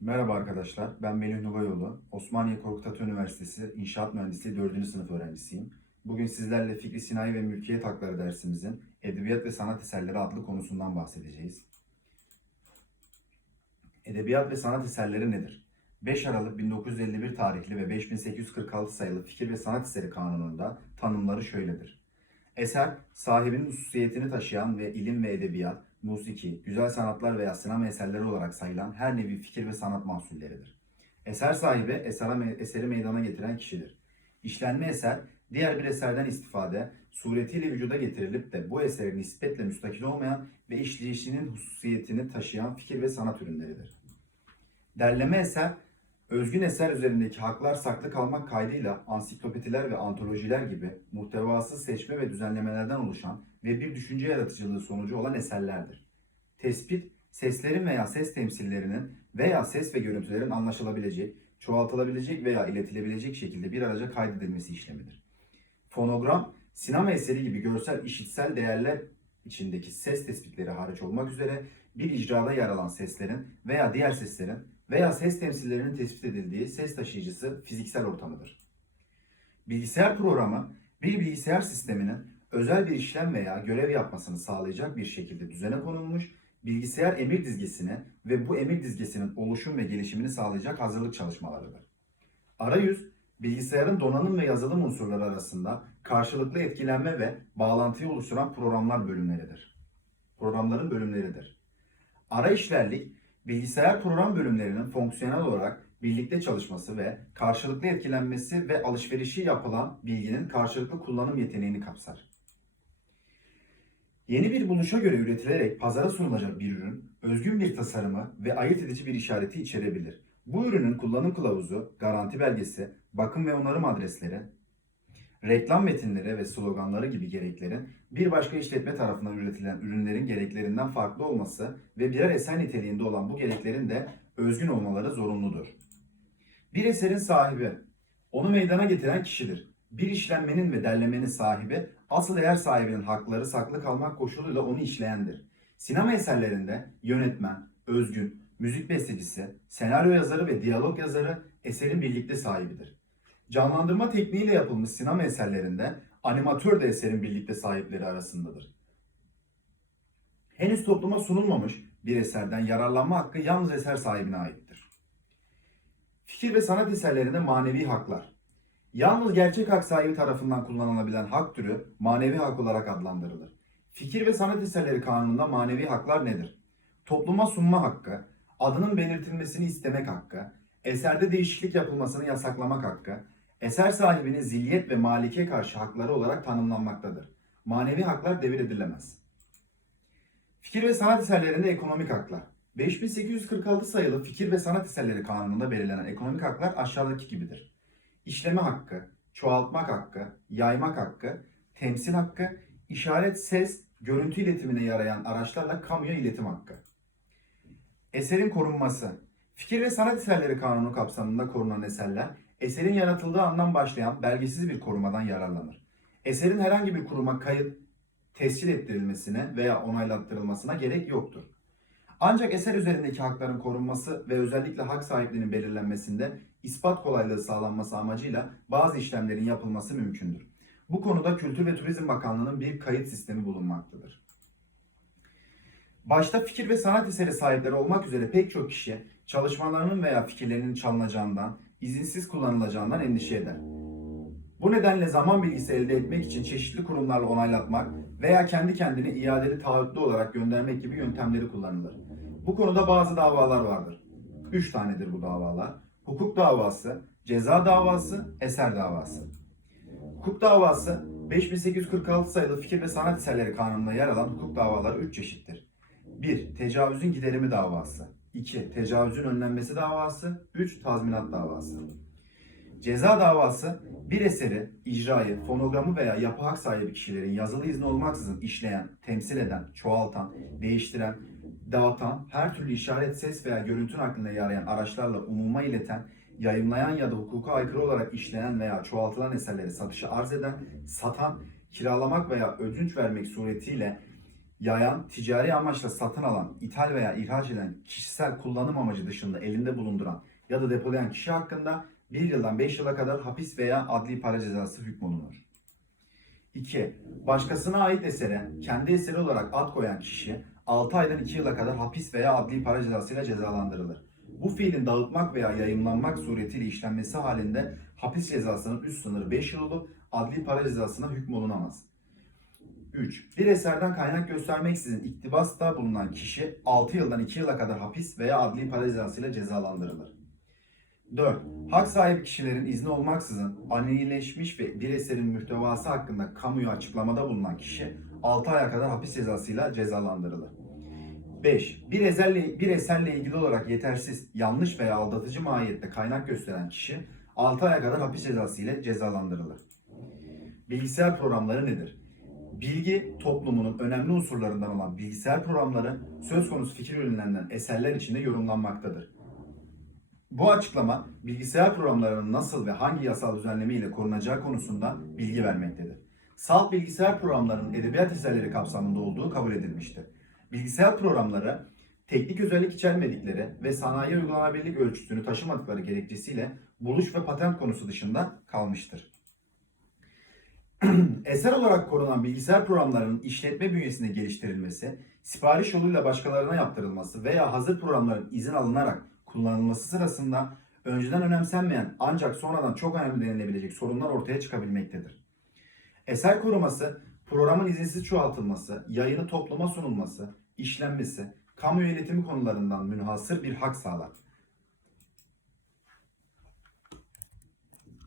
Merhaba arkadaşlar, ben Melih Nugayoğlu. Osmaniye Korkut Ata Üniversitesi İnşaat Mühendisliği 4. sınıf öğrencisiyim. Bugün sizlerle Fikri Sinayi ve Mülkiyet Hakları dersimizin Edebiyat ve Sanat Eserleri adlı konusundan bahsedeceğiz. Edebiyat ve sanat eserleri nedir? 5 Aralık 1951 tarihli ve 5846 sayılı Fikir ve Sanat Eseri Kanunu'nda tanımları şöyledir. Eser, sahibinin hususiyetini taşıyan ve ilim ve edebiyat, musiki, güzel sanatlar veya sinema eserleri olarak sayılan her nevi fikir ve sanat mahsulleridir. Eser sahibi esere, eseri meydana getiren kişidir. İşlenme eser, diğer bir eserden istifade, suretiyle vücuda getirilip de bu eserin nispetle müstakil olmayan ve işleyişinin hususiyetini taşıyan fikir ve sanat ürünleridir. Derleme eser, özgün eser üzerindeki haklar saklı kalmak kaydıyla ansiklopediler ve antolojiler gibi muhtevasız seçme ve düzenlemelerden oluşan ve bir düşünce yaratıcılığı sonucu olan eserlerdir. Tespit, seslerin veya ses temsillerinin veya ses ve görüntülerin anlaşılabilecek, çoğaltılabilecek veya iletilebilecek şekilde bir araca kaydedilmesi işlemidir. Fonogram, sinema eseri gibi görsel işitsel değerler içindeki ses tespitleri hariç olmak üzere bir icrada yer alan seslerin veya diğer seslerin veya ses temsillerinin tespit edildiği ses taşıyıcısı fiziksel ortamıdır. Bilgisayar programı bir bilgisayar sisteminin özel bir işlem veya görev yapmasını sağlayacak bir şekilde düzene konulmuş bilgisayar emir dizgesini ve bu emir dizgesinin oluşum ve gelişimini sağlayacak hazırlık çalışmalarıdır. Arayüz, bilgisayarın donanım ve yazılım unsurları arasında karşılıklı etkilenme ve bağlantıyı oluşturan programlar bölümleridir. Programların bölümleridir. Ara işlerlik, bilgisayar program bölümlerinin fonksiyonel olarak birlikte çalışması ve karşılıklı etkilenmesi ve alışverişi yapılan bilginin karşılıklı kullanım yeteneğini kapsar. Yeni bir buluşa göre üretilerek pazara sunulacak bir ürün, özgün bir tasarımı ve ayırt edici bir işareti içerebilir. Bu ürünün kullanım kılavuzu, garanti belgesi, bakım ve onarım adresleri, reklam metinleri ve sloganları gibi gereklerin bir başka işletme tarafından üretilen ürünlerin gereklerinden farklı olması ve birer eser niteliğinde olan bu gereklerin de özgün olmaları zorunludur. Bir eserin sahibi, onu meydana getiren kişidir. Bir işlenmenin ve derlemenin sahibi, asıl değer sahibinin hakları saklı kalmak koşuluyla onu işleyendir. Sinema eserlerinde yönetmen, özgün, müzik bestecisi, senaryo yazarı ve diyalog yazarı eserin birlikte sahibidir. Canlandırma tekniğiyle yapılmış sinema eserlerinde animatör de eserin birlikte sahipleri arasındadır. Henüz topluma sunulmamış bir eserden yararlanma hakkı yalnız eser sahibine aittir. Fikir ve sanat eserlerinde manevi haklar. Yalnız gerçek hak sahibi tarafından kullanılabilen hak türü manevi hak olarak adlandırılır. Fikir ve sanat eserleri kanununda manevi haklar nedir? Topluma sunma hakkı, adının belirtilmesini istemek hakkı, eserde değişiklik yapılmasını yasaklamak hakkı, eser sahibinin zilyet ve malike karşı hakları olarak tanımlanmaktadır. Manevi haklar devir edilemez. Fikir ve sanat eserlerinde ekonomik haklar. 5846 sayılı Fikir ve Sanat Eserleri Kanunu'nda belirlenen ekonomik haklar aşağıdaki gibidir. İşleme hakkı, çoğaltmak hakkı, yaymak hakkı, temsil hakkı, işaret, ses, görüntü iletimine yarayan araçlarla kamuya iletim hakkı. Eserin korunması. Fikir ve sanat eserleri kanunu kapsamında korunan eserler, eserin yaratıldığı andan başlayan belgesiz bir korumadan yararlanır. Eserin herhangi bir kuruma kayıt, tescil ettirilmesine veya onaylattırılmasına gerek yoktur. Ancak eser üzerindeki hakların korunması ve özellikle hak sahipliğinin belirlenmesinde ispat kolaylığı sağlanması amacıyla bazı işlemlerin yapılması mümkündür. Bu konuda Kültür ve Turizm Bakanlığı'nın bir kayıt sistemi bulunmaktadır. Başta fikir ve sanat eseri sahipleri olmak üzere pek çok kişi çalışmalarının veya fikirlerinin çalınacağından, izinsiz kullanılacağından endişe eder. Bu nedenle zaman bilgisi elde etmek için çeşitli kurumlarla onaylatmak veya kendi kendine iadeli taahhütlü olarak göndermek gibi yöntemleri kullanılır. Bu konuda bazı davalar vardır. Üç tanedir bu davalar. Hukuk davası, ceza davası, eser davası. Hukuk davası 5846 sayılı Fikir ve Sanat Eserleri Kanunu'nda yer alan hukuk davaları üç çeşittir. 1. Tecavüzün giderimi davası. 2. Tecavüzün önlenmesi davası. 3. Tazminat davası. Ceza davası bir eseri, icrayı, fonogramı veya yapı hak sahibi kişilerin yazılı izni olmaksızın işleyen, temsil eden, çoğaltan, değiştiren, dağıtan, her türlü işaret, ses veya görüntü aklına yarayan araçlarla umuma ileten, yayımlayan ya da hukuka aykırı olarak işlenen veya çoğaltılan eserleri satışa arz eden, satan, kiralamak veya ödünç vermek suretiyle yayan, ticari amaçla satın alan, ithal veya ihraç eden, kişisel kullanım amacı dışında elinde bulunduran ya da depolayan kişi hakkında 1 yıldan 5 yıla kadar hapis veya adli para cezası hükmolunur. 2. Başkasına ait esere kendi eseri olarak ad koyan kişi 6 aydan 2 yıla kadar hapis veya adli para cezasıyla cezalandırılır. Bu fiilin dağıtmak veya yayımlanmak suretiyle işlenmesi halinde hapis cezasının üst sınırı 5 yıl olup adli para cezasına hükmolunamaz. 3. Bir eserden kaynak göstermeksizin iktibasta bulunan kişi 6 yıldan 2 yıla kadar hapis veya adli para cezasıyla cezalandırılır. 4. Hak sahibi kişilerin izni olmaksızın anileşmiş ve bir eserin mühtevası hakkında kamuya açıklamada bulunan kişi 6 aya kadar hapis cezasıyla cezalandırılır. 5. Bir eserle, bir eserle ilgili olarak yetersiz, yanlış veya aldatıcı mahiyette kaynak gösteren kişi 6 aya kadar hapis cezası ile cezalandırılır. Bilgisayar programları nedir? Bilgi toplumunun önemli unsurlarından olan bilgisayar programları söz konusu fikir ürünlerinden eserler içinde yorumlanmaktadır. Bu açıklama bilgisayar programlarının nasıl ve hangi yasal düzenleme ile korunacağı konusunda bilgi vermektedir. Salt bilgisayar programlarının edebiyat eserleri kapsamında olduğu kabul edilmiştir. Bilgisayar programları teknik özellik içermedikleri ve sanayi uygulanabilirlik ölçüsünü taşımadıkları gerekçesiyle buluş ve patent konusu dışında kalmıştır. Eser olarak korunan bilgisayar programlarının işletme bünyesinde geliştirilmesi, sipariş yoluyla başkalarına yaptırılması veya hazır programların izin alınarak kullanılması sırasında önceden önemsenmeyen ancak sonradan çok önemli denilebilecek sorunlar ortaya çıkabilmektedir. Eser koruması, programın izinsiz çoğaltılması, yayını topluma sunulması, işlenmesi, kamu yönetimi konularından münhasır bir hak sağlar.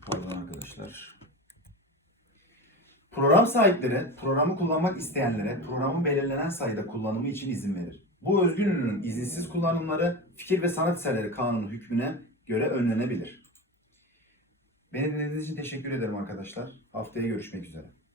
Pardon arkadaşlar. Program sahipleri programı kullanmak isteyenlere programın belirlenen sayıda kullanımı için izin verir. Bu özgün ürünün izinsiz kullanımları fikir ve sanat eserleri kanunu hükmüne göre önlenebilir. Beni dinlediğiniz için teşekkür ederim arkadaşlar. Haftaya görüşmek üzere.